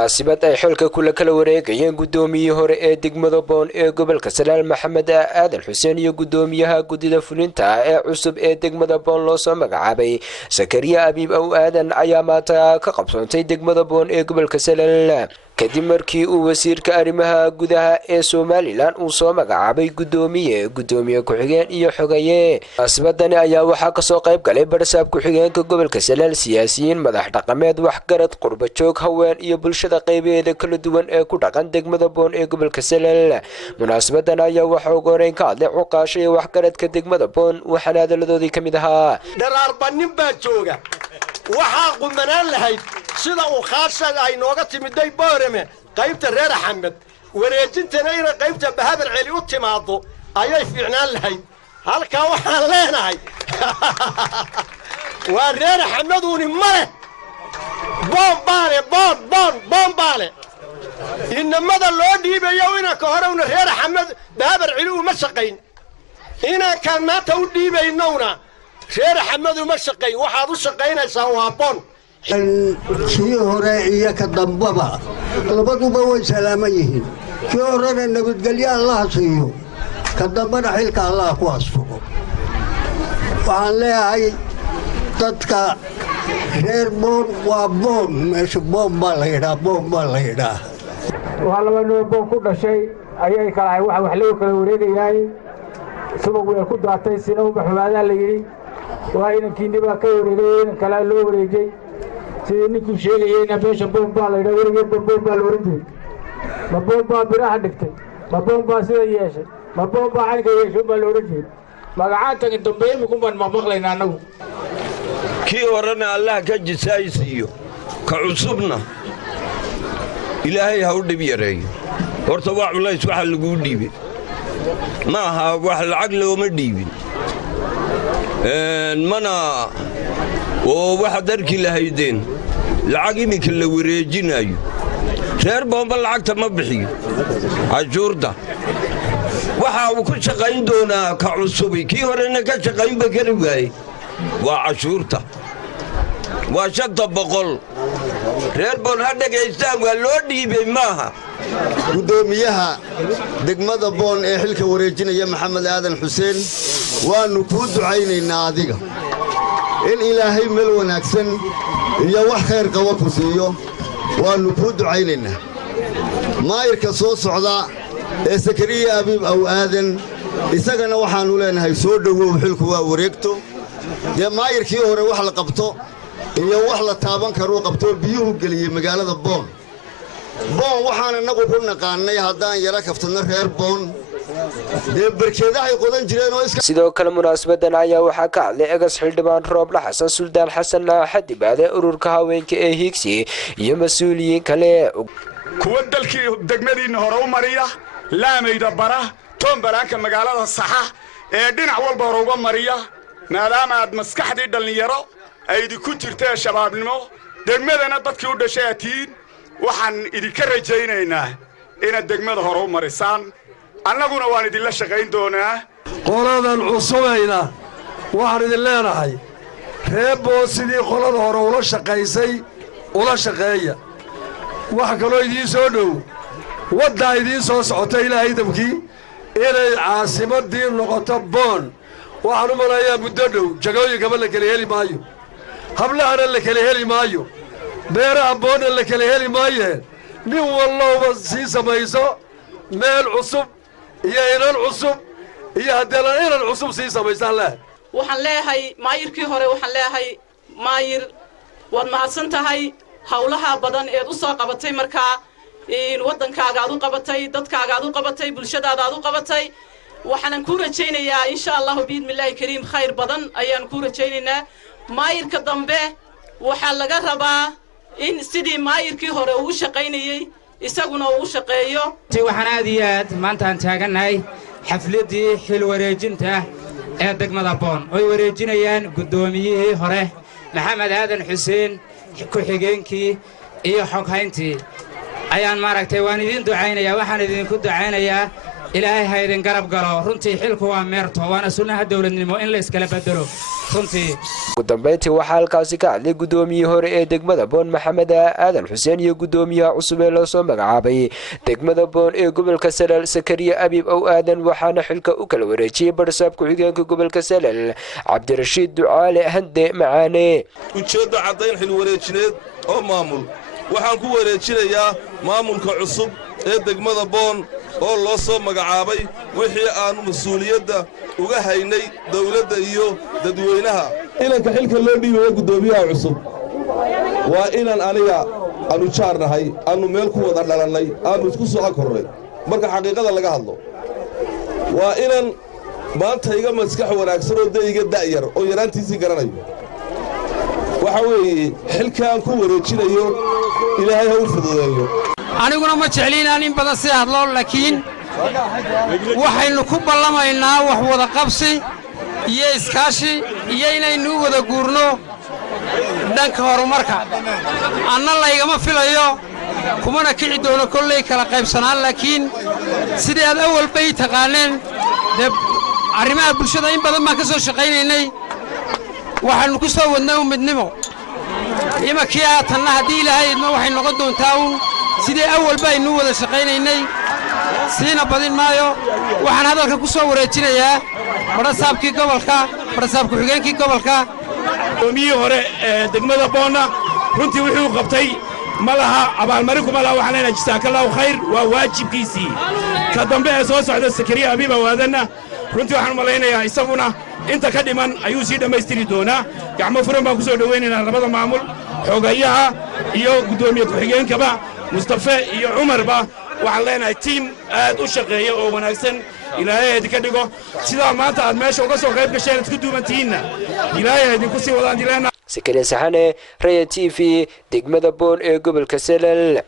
munaasabad ay xilka kala wareegayeen gudoomiyihii hore ee degmada Boon ee gobolka Sanaal Maxamed Aadan Xuseen iyo gudoomiyaha gudida fulinta ee cusub ee degmada Boon loo soo magacaabay Sakariya Abiib Aw Aadan ayaa maanta ka qabsoontay degmada Boon ee gobolka Sanaal kadib markii uu wasiirka arrimaha gudaha ee Soomaaliland uu soo magacaabay gudoomiye ku-xigeen iyo xogaye. munaasabadani ayaa waxaa ka soo qayb galay barsaab ku-xigeenka gobolka Sanaal, siyaasiyiin, madax dhaqameed, waxgarad, qurba joog, haween iyo bulshada qaybaheeda kala duwan ee ku dhaqan degmada Boon ee gobolka Sanaal. munaasabadan ayaa waxa ugu horeyn ka hadlay cuqaasha iyo waxgaradka degmada Boon, waxaana hadaladoodii ka mid ahaa dharaarbanin baa jooga waxaa qumanaan lahayd sida uu khaasada ay nooga timiday Boorame qaybta reer Axmed wareejintana in qaybta Bahabar Celi u timaado ayay fiicnaan lahayd. halka waxaan leenahay waa reer Axmed uu mare boombaale inamada loo dhiibayo ina ka hore una reer Axmed Bahabar Celi uma shaqayn ina kan maanta u dhiibaynowna reer Axmed uma shaqayn waxaad u shaqaynaysaa waa Boon kii hore iyo ka dambaba labaduba way salaaman yihiin. kii horena nabadgelyo Allah siiyo, ka dambana xilka Allah ku asfugo. waxaan leeyahay dadka reer Boon waa Boon, meesha Boon baa la yidhaa waxaa laba Boon ku dhashay ayay kala wax loo kala wareegayay sabab way ku daatay sina u baxwaada la yiri waa inankii niba ka wareegay kala loo wareegay sidii ninkii sheegayayna beesha Boon baa la yidhaa wareegay Boon baa la wareegay ma Boon baa biraha dhigtay ma Boon baa sida yeeshay ma Boon baa xalka yeeshay baa la wareegay magacaanta ka dambeeyay ku baan ma maqlaynaa anagu kii horena Allah ka jisaysiyo ka cusubna ilaahay ha u dhib yareeyo. horta waa culays waxa lagu dhiibay ma aha wax lacag looma dhiibin mana oo waxa darkii lahaydeen lacag iminka la wareejinayo reer Boonba lacagta ma bixiyo ajuurda waxa uu ku shaqayn doonaa ka cusubi kii horena ka shaqayn bakari waayay waa cashuurta waa 500 reer Boon ha dhageystaan waa loo dhiibay maaha. gudoomiyaha degmada Boon ee xilka wareejinaya Maxamed Aadan Xuseen waanu ku ducaynaynaa adiga in ilaahay meel wanaagsan iyo wax khayr qabo ku siiyo. waanu ku ducaynaynaa maayirka soo socda ee Sakariya Abiib Aw Aadan isagana waxaanu leenahay soo dhawow xilku waa wareegto dee maayirkii hore wax la qabto iyo wax la taaban karo qabto biyuhu galiyay magaalada Boon waxaan anagu ku naqaanay haddaan yara kaftano reer Boon dee barkeedahay qodan jireen oo iska. sidoo kale munaasabadan ayaa waxaa ka hadlay egas xildhibaan Rooble Xasan Suldaan Xasan Xadibaade ururka haweenka ee Higsi iyo mas'uuliyiin kale kuwa dalkii degmadiina hore u mariya laamayda bara toonbaraanka magaalada saxa ee dhinac walba hore uga mariya maadaama aad maskaxdii dhalinyaro ay ku jirtay shabaabnimo degmadana dadkii u dhashay atiin waxaan idinka rajaynaynaa inaad degmada hore u marisaan annaguna waan idinla shaqayn doonaa. qoladan cusubayna waxaan idin leenahay reer Boon sidii qolada hore ula shaqaysay ula shaqeeya. wax kaloo idiin soo dhow wadda idiin soo socota ilaahay dabkii inay caasimadii noqoto Boon. waxaan u malayaa muddo dhow jagooyinkaba la kala heli maayo, hablahana la kala heli maayo, beeraha Boonna la kala heli maayeen. nin walba sii samayso meel cusub iyo inan cusub iyo haddana inan cusub sii samaysaan leh. waxaan leeyahay maayirkii hore waxaan leeyahay maayir waad mahadsan tahay hawlaha badan ee u soo qabatay markaa wadankaaga aad u qabatay dadkaaga aad u qabatay bulshadaada aad u qabatay. waxaan ku rajaynayaa insha Allah biidmillaahi kariim khayr badan ayaan ku rajaynaynaa. maayirka dambe waxa laga rabaa in sidii maayirkii hore uu shaqaynayay isaguna uu shaqeeyo. waxaan aad iyo aad maanta aan taaganahay xafladii xil wareejinta ee degmada Boon oo wareejinayaan gudoomiyihii hore Maxamed Aadan Xuseen ku-xigeenkii iyo xoghayntii ayaan maaragtay waan idin ducaynayaa. waxaan idinku ducaynayaa ilaahay ha idin garab galo. runtii xilku waa meerto waana sunnaha dawladnimo in la iskala bedelo. runtii ugu dambeyntii waxaa halkaasi ka hadlay gudoomiyihii hore ee degmada boon maxamed aadan xuseen iyo gudoomiyaha cusub ee loo soo magacaabay degmada boon ee gobolka salal sakariya abiib ow aadan waxaana xilka u kala wareejiyey barsaab ku-xigeenka gobolka salal cabdirashiid ducaale hande macaane ujeedda caddayn xil wareejineed oo maamul waxaan ku wareejinayaa maamulka cusub ee degmada boon oo loo soo magacaabay wixii aanu mas-uuliyadda uga haynay dawladda iyo dadweynaha inanka xilka loo dhiibayo guddoomiyaha cusub waa inan aniga aanu jaarnahay aanu meel ku wada dhalannay aanu isku soo akornay marka xaqiiqada laga hadlo waa inan maanta iga maskax wanaagsan oo dee iga da'yar oo yaraantiisii garanayo waxa weeye xilkaan ku wareejinayo ilaahay ha u fududeeyo aniguna ma jecli inaan in badan sii hadlo laakiin waxaynu ku ballamaynaa wax wada qabsi iyo iskaashi iyo inaynu wada guurno dhanka horumarka anna laygama filayo kumana kici doono kolley kala qaybsanaan laakiin sidii aad awalba ii taqaaneen dee arrimaha bulshada in badan baan ka soo shaqaynaynay waxaannu ku soo wadnay midnimo imakii haatanna haddii ilaahay idma waxay noqon doontaa uun sidii awalba aynu wada shaqaynaynay siina badin maayo waxaan hadalka ku soo wareejinayaa barasaabkii gobolka barasaab ku-xigeenkii gobolka gudoomiyihii hore ee degmada boonna runtii wuxuu qabtay ma laha abaalmarinku ma laha waxaan leenahay jasaakallaahu khayr waa waajibkiisii ka dambe ee soo socda sakariya abiib awaadanna runtii waxaan u malaynayaa isaguna inta ka dhiman ayuu sii dhammaystiri doonaa gacmo furan baan ku soo dhowaynaynaa labada maamul xoogayaha iyo guddoomiye ku-xigeenkaba mustafe iyo cumarba waxaan leenahay tiim aad u shaqeeya oo wanaagsan ilaahay idinka dhigo sidaa maanta aad meesha uga soo qayb gasheen isku duubantihiinna ilaahay idinku sii wadaan dileenna sakariya saxane raya t v degmada boon ee gobolka salal